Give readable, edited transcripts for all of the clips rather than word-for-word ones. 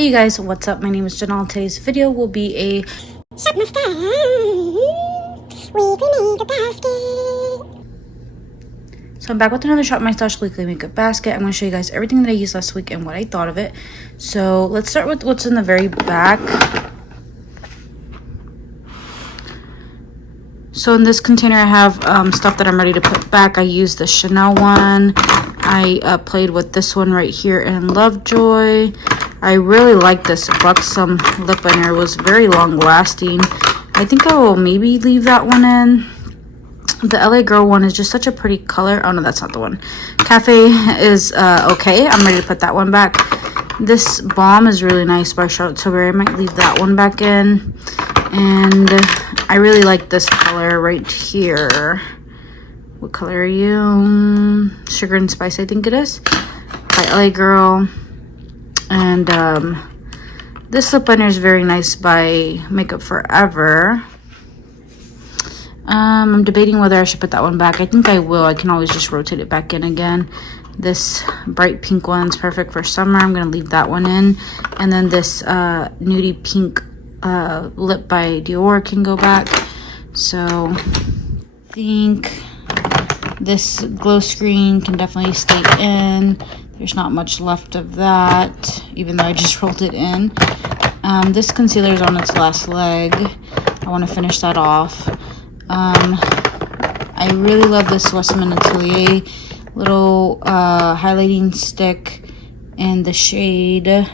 Hey you guys, what's up? My name is Janelle. Today's video will be a Shop my style. Weekly makeup basket. So I'm back with another Shop My Stash weekly makeup basket. I'm going to show you guys everything that I used last week and what I thought of it. So let's start with what's in the very back. So in this container I have stuff that I'm ready to put back. I used the Chanel one. I played with this one right here in Lovejoy. I really like this Buxom lip liner. It was very long lasting. I think I will maybe leave that one in. The LA Girl one is just such a pretty color. Oh no, that's not the one. Cafe is okay. I'm ready to put that one back. This Balm is really nice by Charlotte Tilbury. I might leave that one back in. And I really like this color right here. What color are you? Sugar and Spice, I think it is. By LA Girl. And this lip liner is very nice by Makeup Forever. I'm debating whether I should put that one back. I think I will. I can always just rotate it back in again. This bright pink one's perfect for summer. I'm going to leave that one in. And then this nudie pink lip by Dior can go back. So I think this glow screen can definitely stay in. There's not much left of that, even though I just rolled it in. This concealer is on its last leg. I want to finish that off. I really love this Westman Atelier little highlighting stick in the shade.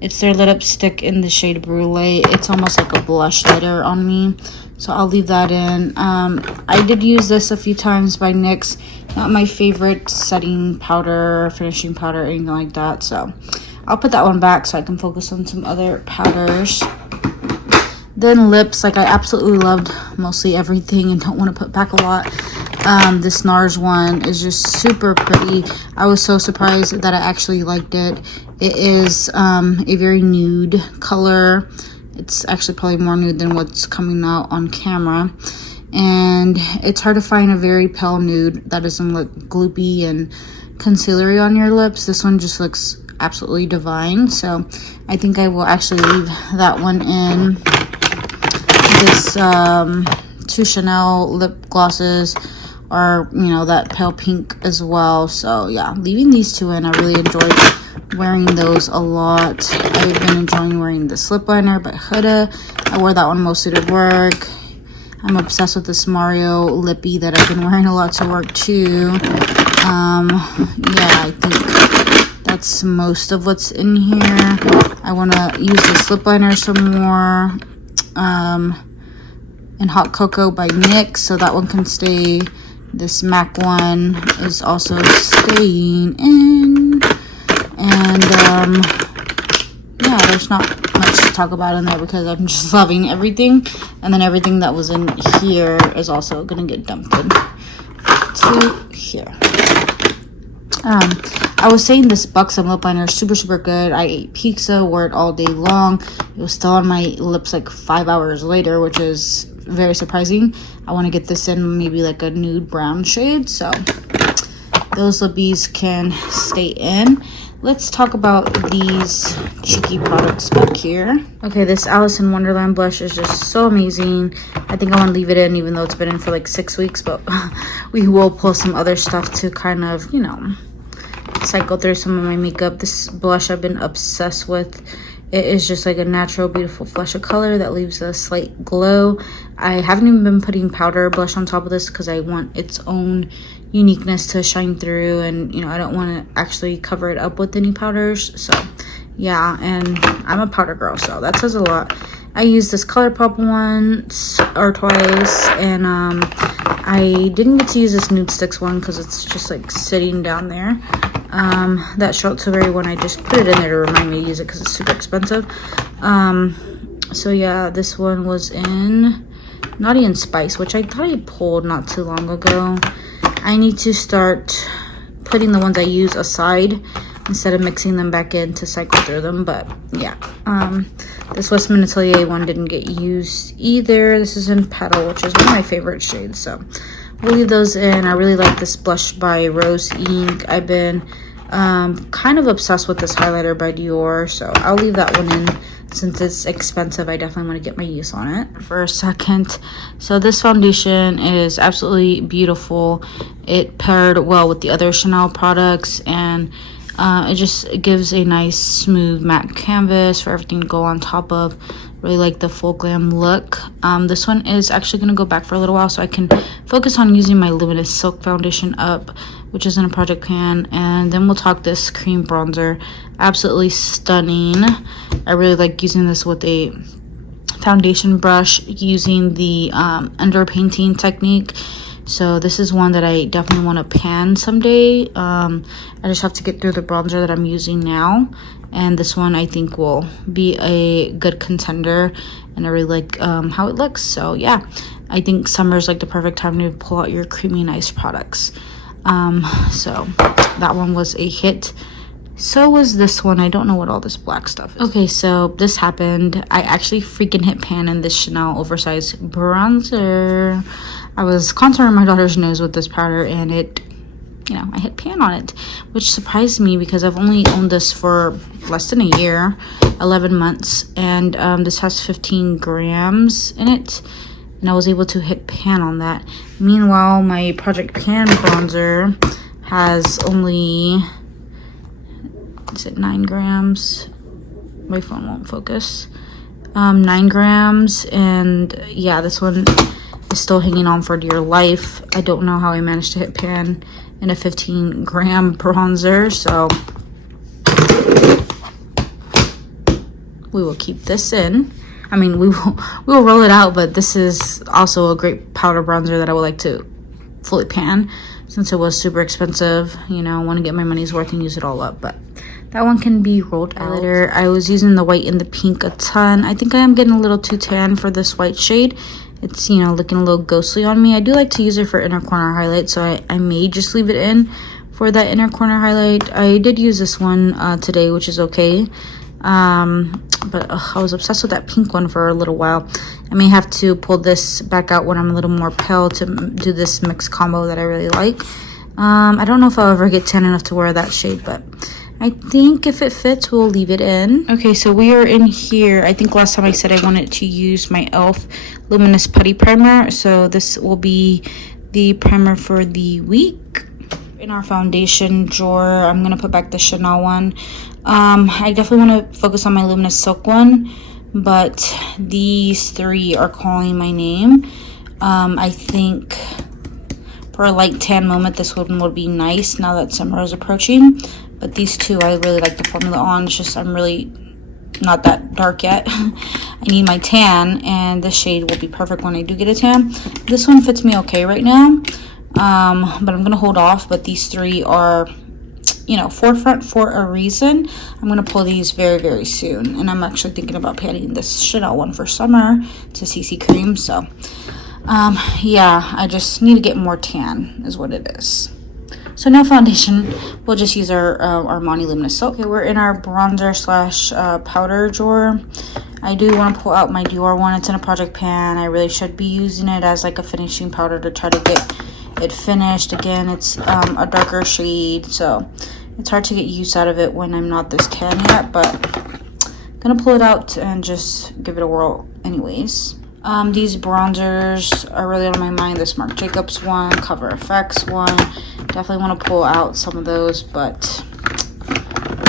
It's their lit up stick in the shade Brulee. It's almost like a blush lighter on me, so I'll leave that in. I did use this a few times by NYX. Not my favorite setting powder, finishing powder, anything like that, so I'll put that one back so I can focus on some other powders. Then lips, like I absolutely loved mostly everything and don't want to put back a lot. This NARS one is just super pretty. I was so surprised that I actually liked it. It is a very nude color. It's actually probably more nude than what's coming out on camera. And it's hard to find a very pale nude that doesn't look gloopy and concealery on your lips. This one just looks absolutely divine. So I think I will actually leave that one in. This two Chanel lip glosses are, you know, that pale pink as well. So yeah, leaving these two in. I really enjoyed wearing those a lot. I've been enjoying wearing this lip liner by Huda. I wore that one mostly to work. I'm obsessed with this Mario lippy that I've been wearing a lot to work too. Yeah, I think that's most of what's in here. I want to use this lip liner some more. And Hot Cocoa by NYX, so that one can stay. This MAC one is also staying in. And yeah, there's not much to talk about in there because I'm just loving everything. And then everything that was in here is also gonna get dumped in to here. I was saying this Buxom lip liner is super good. I ate pizza, wore it all day long. It was still on my lips like 5 hours later, which is very surprising. I want to get this in maybe like a nude brown shade, so those lippies can stay in. Let's talk about these cheeky products back here. Okay, this Alice in Wonderland blush is just so amazing. I think I want to leave it in even though it's been in for like 6 weeks, but we will pull some other stuff to kind of, you know, cycle through some of my makeup. This blush I've been obsessed with. It is just like a natural, beautiful flush of color that leaves a slight glow. I haven't even been putting powder blush on top of this because I want its own uniqueness to shine through, and you know, I don't want to actually cover it up with any powders. So yeah, and I'm a powder girl, so that says a lot. I used this ColourPop once or twice, and I didn't get to use this Nude Sticks one because it's just like sitting down there. That Charlotte Tilbury one, I just put it in there to remind me to use it because it's super expensive. So yeah, this one was in Naughty and Spice, which I thought I pulled not too long ago. I need to start putting the ones I use aside instead of mixing them back in to cycle through them. But yeah, this Westman Atelier one didn't get used either. This is in Petal, which is one of my favorite shades, so we'll leave those in. I really like this blush by Rose Inc. I've been Kind of obsessed with this highlighter by Dior, so I'll leave that one in. Since it's expensive, I definitely want to get my use on it for a second. So this foundation is absolutely beautiful. It paired well with the other Chanel products, and it just gives a nice smooth matte canvas for everything to go on top of. Really like the full glam look. This one is actually going to go back for a little while so I can focus on using my Luminous Silk foundation up, which is in a project pan, and then we'll talk this cream bronzer. Absolutely stunning. I really like using this with a foundation brush using the underpainting technique. So this is one that I definitely want to pan someday. I just have to get through the bronzer that I'm using now, and this one I think will be a good contender, and I really like how it looks. So yeah, I think summer is like the perfect time to pull out your creamy nice products. So that one was a hit. So was this one. I don't know what all this black stuff is. Okay, so this happened. I actually freaking hit pan in this Chanel oversized bronzer. I was contouring my daughter's nose with this powder, and it, you know, I hit pan on it, which surprised me because I've only owned this for less than a year, 11 months, and this has 15 grams in it, and I was able to hit pan on that. Meanwhile, my Project Pan bronzer has only, is it 9 grams? My phone won't focus. 9 grams, and yeah, this one is still hanging on for dear life. I don't know how I managed to hit pan in a 15 gram bronzer, so we will keep this in. I mean, we will roll it out, but this is also a great powder bronzer that I would like to fully pan since it was super expensive. You know, I want to get my money's worth and use it all up, but that one can be rolled out later. I was using the white and the pink a ton. I think I am getting a little too tan for this white shade. It's, you know, looking a little ghostly on me. I do like to use it for inner corner highlight, so I may just leave it in for that inner corner highlight. I did use this one today, which is okay. But I was obsessed with that pink one for a little while. I may have to pull this back out when I'm a little more pale to do this mixed combo that I really like. I don't know if I'll ever get tan enough to wear that shade, but I think if it fits, we'll leave it in. Okay, so we are in here. I think last time I said I wanted to use my e.l.f. Luminous Putty Primer. So this will be the primer for the week. In our foundation drawer, I'm going to put back the Chanel one. I definitely want to focus on my Luminous Silk one, but these three are calling my name. I think for a light tan moment, this one would be nice now that summer is approaching. But these two, I really like the formula on. It's just I'm really not that dark yet. I need my tan, and this shade will be perfect when I do get a tan. This one fits me okay right now, but I'm going to hold off. But these three are, you know, forefront for a reason. I'm going to pull these very, very soon. And I'm actually thinking about panning this Chanel one for summer to CC cream. So, yeah, I just need to get more tan is what it is. So no foundation, we'll just use our Armani Luminous Silk. Okay, we're in our bronzer slash powder drawer. I do want to pull out my Dior one. It's in a project pan. I really should be using it as like a finishing powder to try to get it finished. Again, it's a darker shade, so it's hard to get use out of it when I'm not this tan yet, but I'm gonna pull it out and just give it a whirl anyways. These bronzers are really on my mind. This Marc Jacobs one, Cover FX one. Definitely want to pull out some of those, but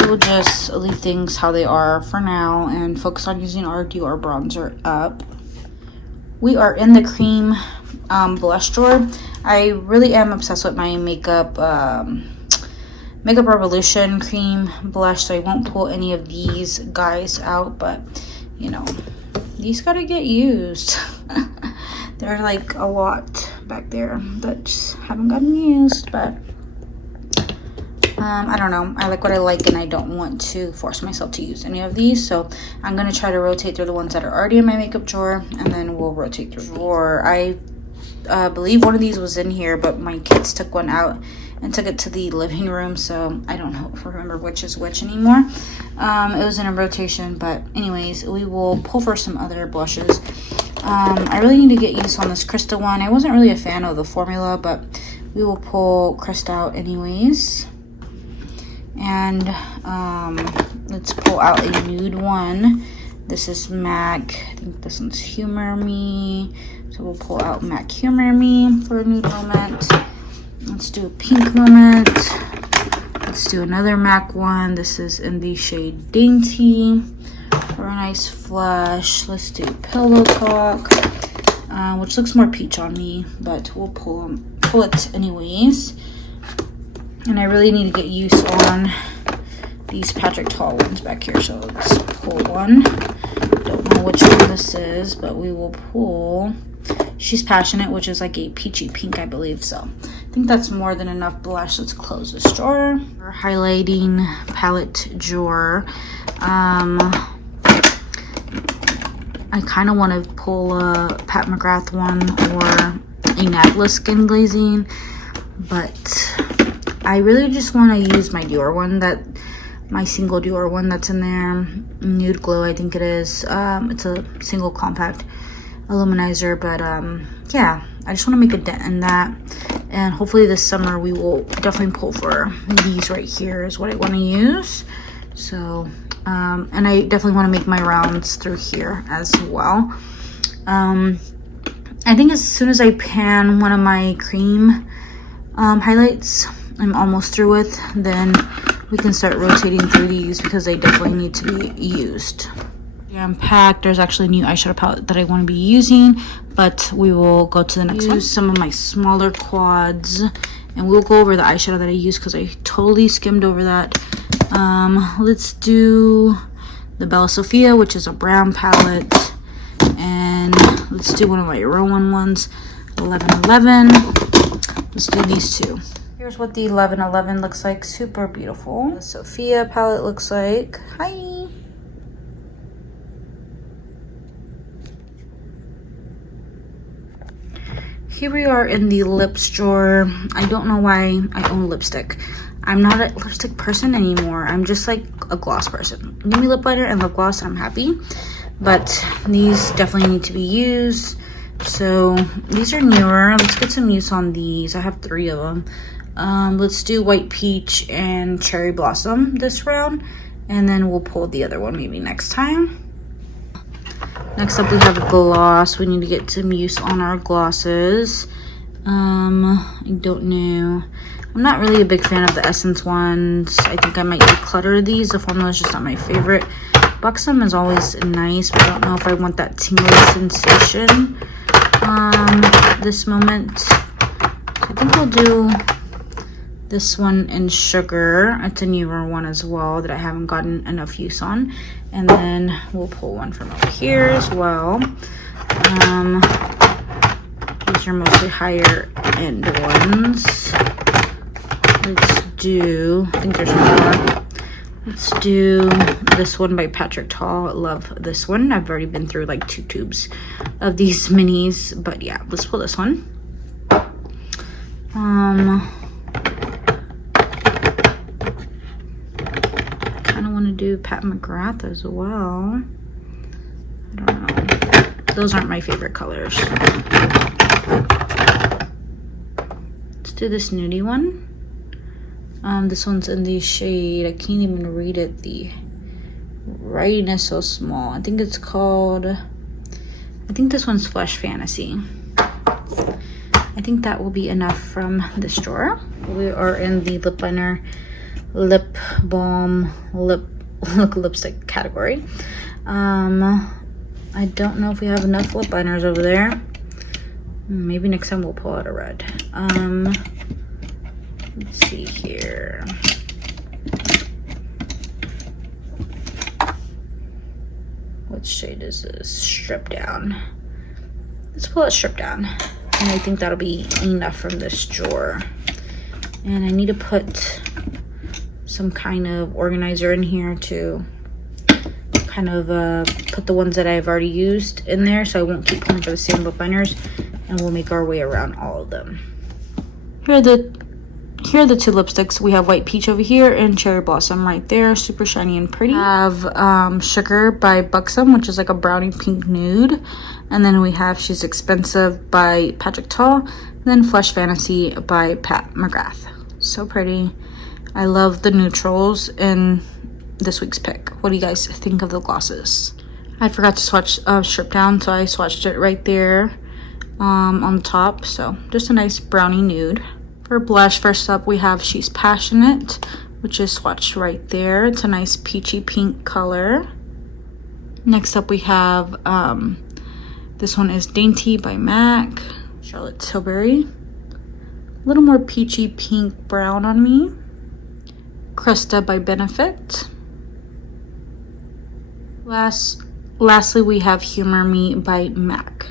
we will just leave things how they are for now and focus on using our Dior bronzer up. We are in the cream blush drawer. I really am obsessed with my Makeup Revolution cream blush, so I won't pull any of these guys out, but you know, these gotta get used. There's like a lot back there that just haven't gotten used, but I don't know. I like what I like, and I don't want to force myself to use any of these, so I'm gonna try to rotate through the ones that are already in my makeup drawer, and then we'll rotate through the drawer. I believe one of these was in here, but my kids took one out and took it to the living room, so I don't know if I remember which is which anymore. It was in a rotation, but anyways, we will pull for some other blushes. I really need to get used on this Krista one. I wasn't really a fan of the formula, but we will pull Krista out anyways. And let's pull out a nude one. This is MAC. I think this one's Humor Me. So we'll pull out MAC Humor Me for a nude moment. Let's do a pink moment. Let's do another MAC one. This is in the shade Dainty for a nice flush. Let's do Pillow Talk, which looks more peach on me, but we'll pull it anyways. And I really need to get used on these Patrick Ta ones back here. So let's pull one. Don't know which one this is, but we will pull She's Passionate, which is like a peachy pink, I believe. So I think that's more than enough blush. Let's close this drawer. Our highlighting palette drawer. I kind of want to pull a Pat McGrath one or a Natla Skin Glazing, but I really just want to use my Dior one, my single Dior one that's in there, Nude Glow I think it is. It's a single compact illuminizer, but yeah, I just want to make a dent in that, and hopefully this summer we will definitely pull for these right here is what I want to use. So and I definitely want to make my rounds through here as well. I think as soon as I pan one of my cream highlights I'm almost through with, then we can start rotating through these because they definitely need to be used. I'm packed. There's actually a new eyeshadow palette that I want to be using, but we will go to the next one. Use some of my smaller quads, and we'll go over the eyeshadow that I use because I totally skimmed over that. Let's do the Bella Sophia, which is a brown palette, and let's do one of my Rowan ones, 1111. Let's do these two. Here's what the 1111 looks like. Super beautiful. The Sophia palette looks like. Hi. Here we are in the lips drawer. I don't know why I own lipstick. I'm not a lipstick person anymore. I'm just like a gloss person. Give me lip liner and lip gloss and I'm happy. But these definitely need to be used. So these are newer. Let's get some use on these. I have 3 of them. Let's do White Peach and Cherry Blossom this round. And then we'll pull the other one maybe next time. Next up we have a gloss. We need to get some use on our glosses. I don't know. I'm not really a big fan of the Essence ones. I think I might declutter these. The formula is just not my favorite. Buxom is always nice, but I don't know if I want that tingly sensation this moment. I think we'll do this one in Sugar. It's a newer one as well that I haven't gotten enough use on. And then we'll pull one from over here as well. These are mostly higher end ones. Let's do, I think there's more. Let's do this one by Patrick Ta. Love this one. I've already been through like 2 tubes of these minis, but yeah, let's pull this one. Kind of want to do Pat McGrath as well. I don't know. Those aren't my favorite colors. Let's do this nudie one. This one's in the shade, I can't even read it. The writing is so small. I think it's called, I think this one's Flesh Fantasy. I think that will be enough from this drawer. We are in the lip liner, lip balm, lipstick category. I don't know if we have enough lip liners over there. Maybe next time we'll pull out a red. Let's see here. What shade is this? Strip Down. Let's pull it Strip Down. And I think that'll be enough from this drawer. And I need to put some kind of organizer in here to kind of put the ones that I've already used in there so I won't keep pulling for the same lip liners, and we'll make our way around all of them. Here are the 2 lipsticks. We have White Peach over here and Cherry Blossom right there. Super shiny and pretty. We have Sugar by Buxom, which is like a brownie pink nude. And then we have She's Expensive by Patrick Ta. And then Flesh Fantasy by Pat McGrath. So pretty. I love the neutrals in this week's pick. What do you guys think of the glosses? I forgot to swatch strip down, so I swatched it right there on the top. So just a nice brownie nude. For blush, first up we have She's Passionate, which is swatched right there. It's a nice peachy pink color. Next up we have this one is Dainty by MAC, Charlotte Tilbury. A little more peachy pink brown on me. Krista by Benefit. Lastly, we have Humor Me by MAC.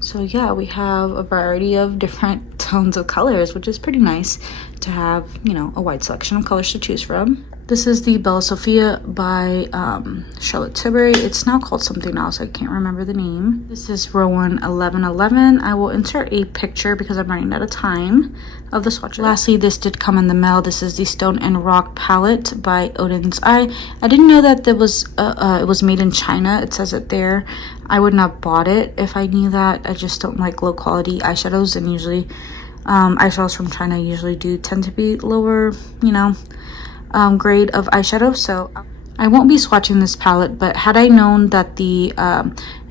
So yeah, we have a variety of different tones of colors, which is pretty nice to have, you know, a wide selection of colors to choose from. This is the Bella Sophia by Charlotte Tilbury. It's now called something else. I can't remember the name. This is Rowan 1111. I will insert a picture because I'm running out of time of the swatches. Lastly, this did come in the mail. This is the Stone and Rock palette by Odin's Eye. I didn't know that it was made in China. It says it there. I would not have bought it if I knew that. I just don't like low quality eyeshadows, and usually eyeshadows from China usually do tend to be lower, you know, grade of eyeshadow. So I won't be swatching this palette, but had I known that the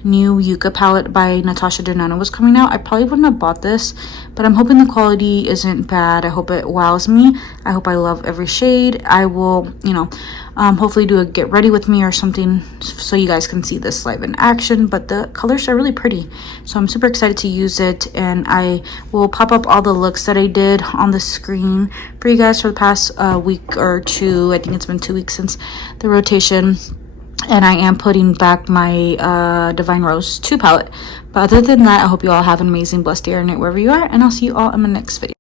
new Yucca palette by Natasha Denona was coming out, I probably wouldn't have bought this, but I'm hoping the quality isn't bad. I hope it wows me. I hope I love every shade. I will, you know, hopefully do a get ready with me or something so you guys can see this live in action, but the colors are really pretty, so I'm super excited to use it, and I will pop up all the looks that I did on the screen for you guys for the past week or two. I think it's been 2 weeks since the rotation. And I am putting back my Divine Rose 2 palette. But other than that, I hope you all have an amazing, blessed day or night wherever you are. And I'll see you all in my next video.